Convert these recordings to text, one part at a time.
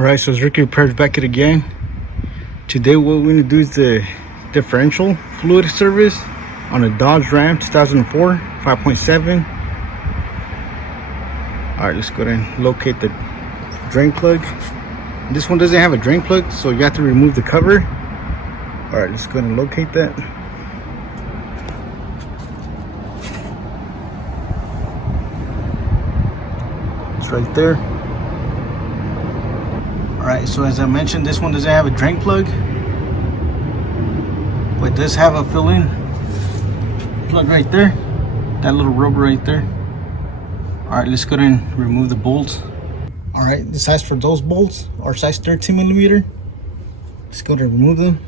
Alright, so it's Ricky Repairs back at it again. Today what we're going to do is the differential fluid service on a Dodge Ram 2004 5.7. Alright, let's go ahead and locate the drain plug. This one doesn't have a drain plug, so you have to remove the cover. Alright, let's go ahead and locate that. It's right there. Alright, so as I mentioned, this one doesn't have a drain plug, but it does have a fill-in plug right there, that little rubber right there. Alright, let's go ahead and remove the bolts. Alright, the size for those bolts are size 13 millimeter. Let's go ahead and remove them.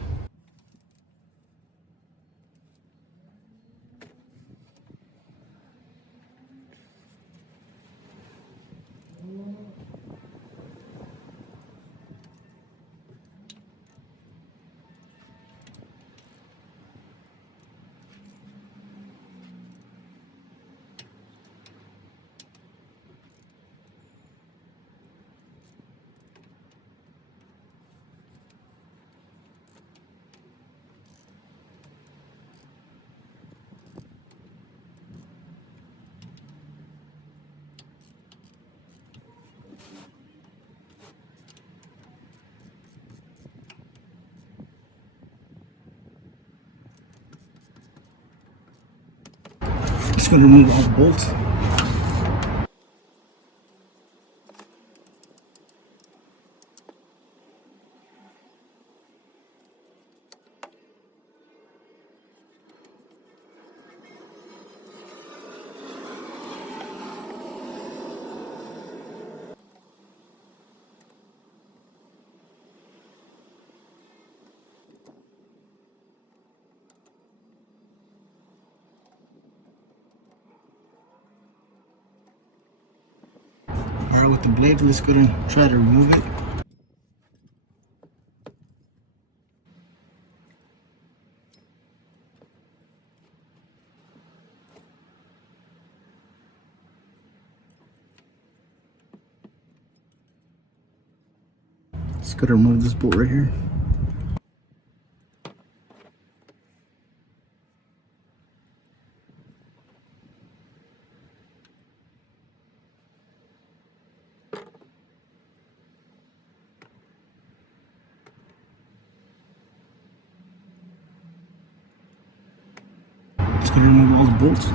Just going to remove all the bolts. Alright, with the blade, let's go and try to remove it. Just gotta remove this bolt right here. Just gonna remove all the bolts.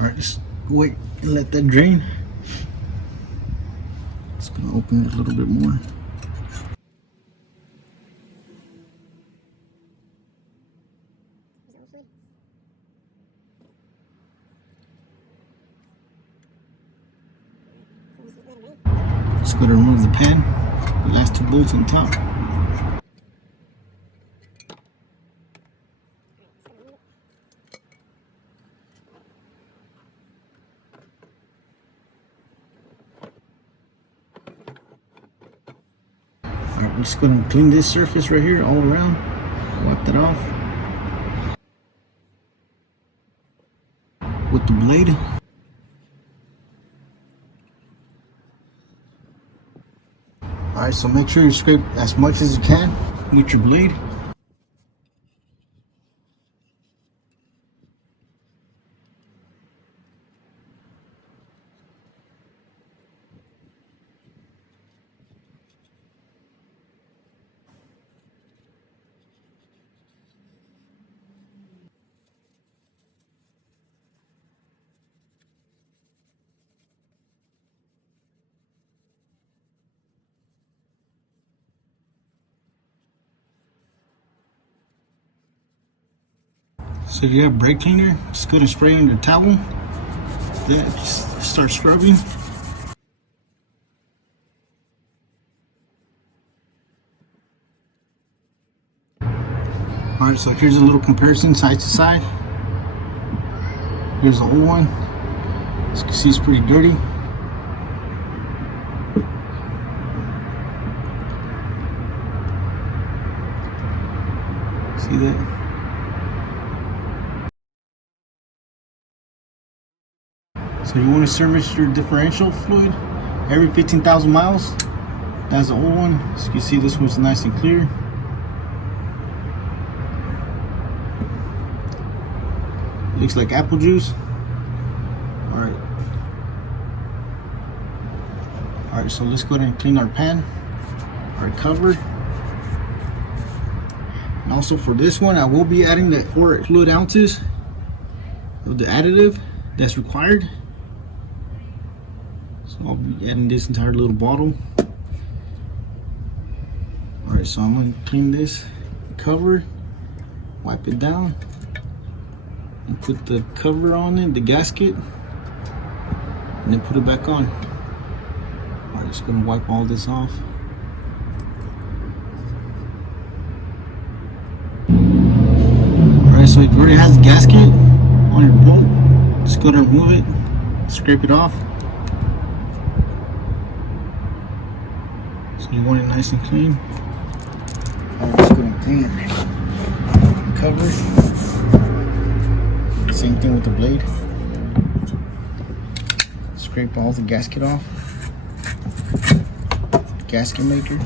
Alright, just wait and let that drain. Just gonna open it a little bit more. Just gonna remove the pad, the last two bolts on top. Alright, I'm just going to clean this surface right here all around. Wipe that off with the blade. Alright, so make sure you scrape as much as you can with your blade. So if you have brake cleaner, just go to spray in the towel. Then just start scrubbing. Alright, so here's a little comparison side to side. Here's the old one. As you can see, it's pretty dirty. See that? So you want to service your differential fluid every 15,000 miles. That's the old one. As you can see, this one's nice and clear. Looks like apple juice. Alright. Alright, so let's go ahead and clean our pan, our cover. And also for this one, I will be adding the 4 fluid ounces of the additive that's required. So I'll be adding this entire little bottle. Alright, so I'm going to clean this cover, wipe it down, and put the cover on it, the gasket, and then put it back on. Alright, just going to wipe all this off. Alright, so it already has the gasket on your bolt. Just go ahead and remove it, scrape it off. So you want it nice and clean. I'm just going to clean the cover. Same thing with the blade. Scrape all the gasket off. Gasket maker.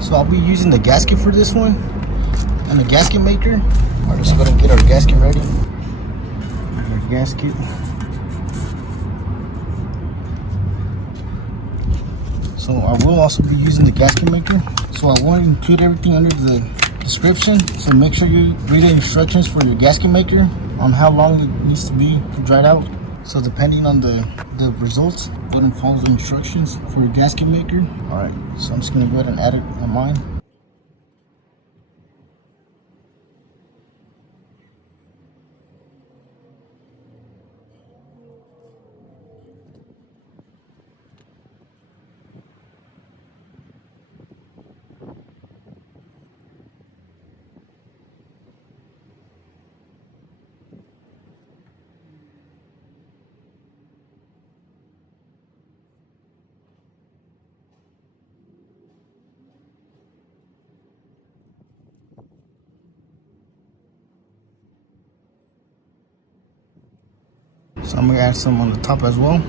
So I'll be using the gasket for this one and the gasket maker. Alright, let's go ahead and get our gasket ready. Our gasket. So I will also be using the gasket maker. So I want to include everything under the description. So make sure you read the instructions for your gasket maker on how long it needs to be dried out. So depending on the results, go ahead and follow the instructions for your gasket maker. Alright, so I'm just going to go ahead and add it on mine. So I'm going to add some on the top as well.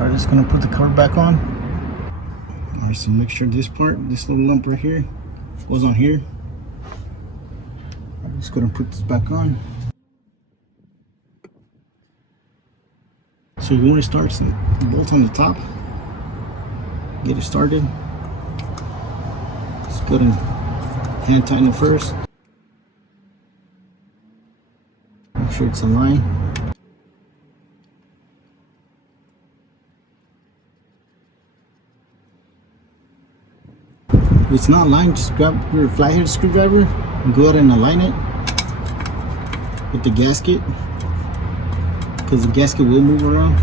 Alright, just gonna put the cover back on. Alright, so make sure this little lump right here was on here. I'm just gonna put this back on. So you want to start the bolt on the top. Get it started. Just go and hand tighten it first. Make sure it's in line. If it's not aligned, just grab your flathead screwdriver and go ahead and align it with the gasket, because the gasket will move around.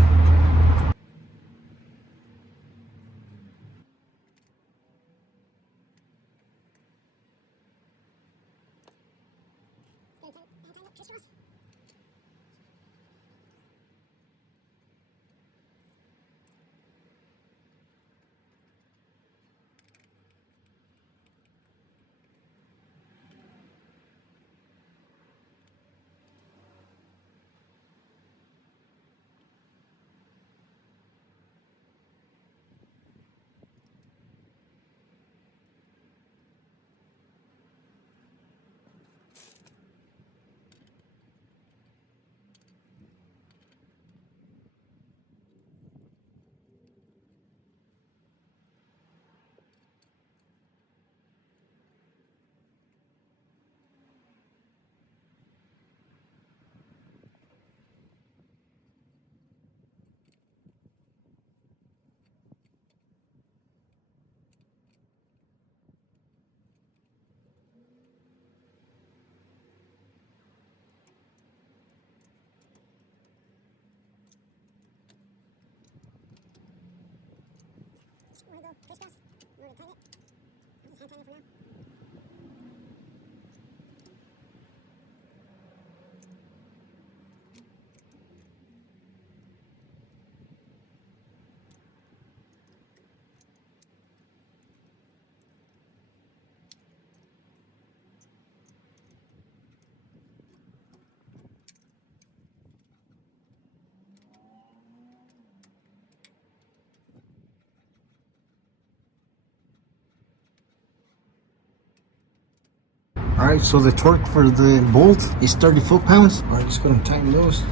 Alright, so the torque for the bolt is 30 foot-pounds. Alright, just gonna tighten those.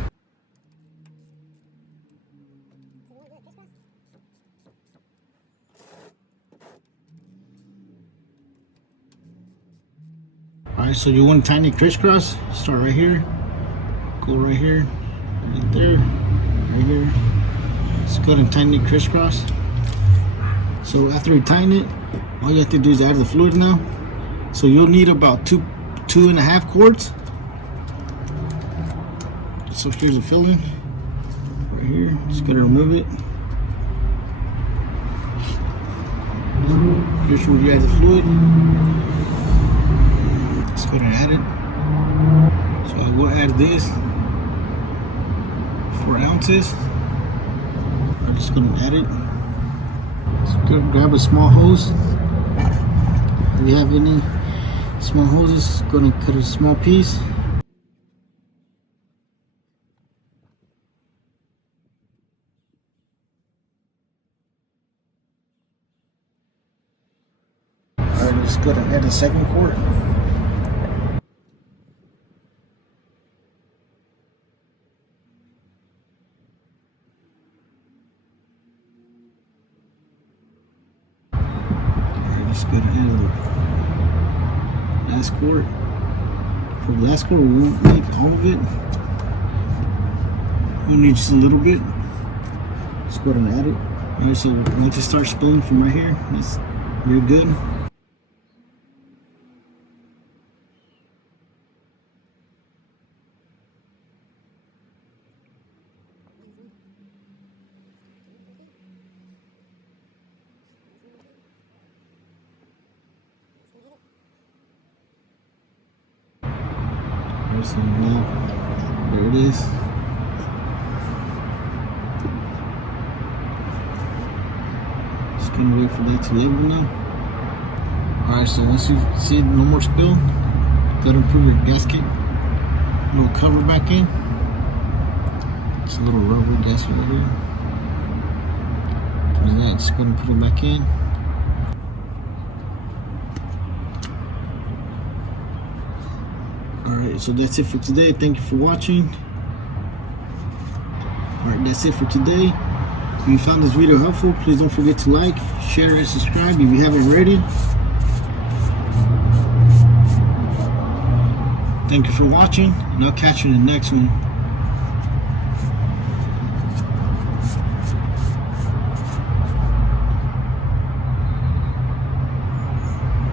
Alright, so you want to tighten it crisscross. Start right here, go right here, right there, right here. Just go ahead and tighten it crisscross. So after you tighten it, all you have to do is add the fluid now. So you'll need about 2.5 quarts. So here's the filling right here. Just gotta remove it. Here's where you add the fluid. Let's go ahead and add it. So I will add this 4 ounces. I'm just gonna add it. So grab a small hose. If you have any small hoses, gonna cut a small piece. Alright, let's go ahead and add the second quart. Alright, let's go ahead and add the last quart. For the last quart, we won't need all of it. We'll need just a little bit. Just go ahead and add it. Alright, so once it starts spilling from right here, that's real good. So now, there it is. Just gonna wait for that to level now. Alright, so once you see no more spill, go ahead and put your gasket little cover back in. It's a little rubber gasket right here. There's that, just go ahead and put it back in. Alright, so that's it for today. Thank you for watching. Alright, that's it for today. If you found this video helpful, please don't forget to like, share, and subscribe if you haven't already. Thank you for watching, and I'll catch you in the next one.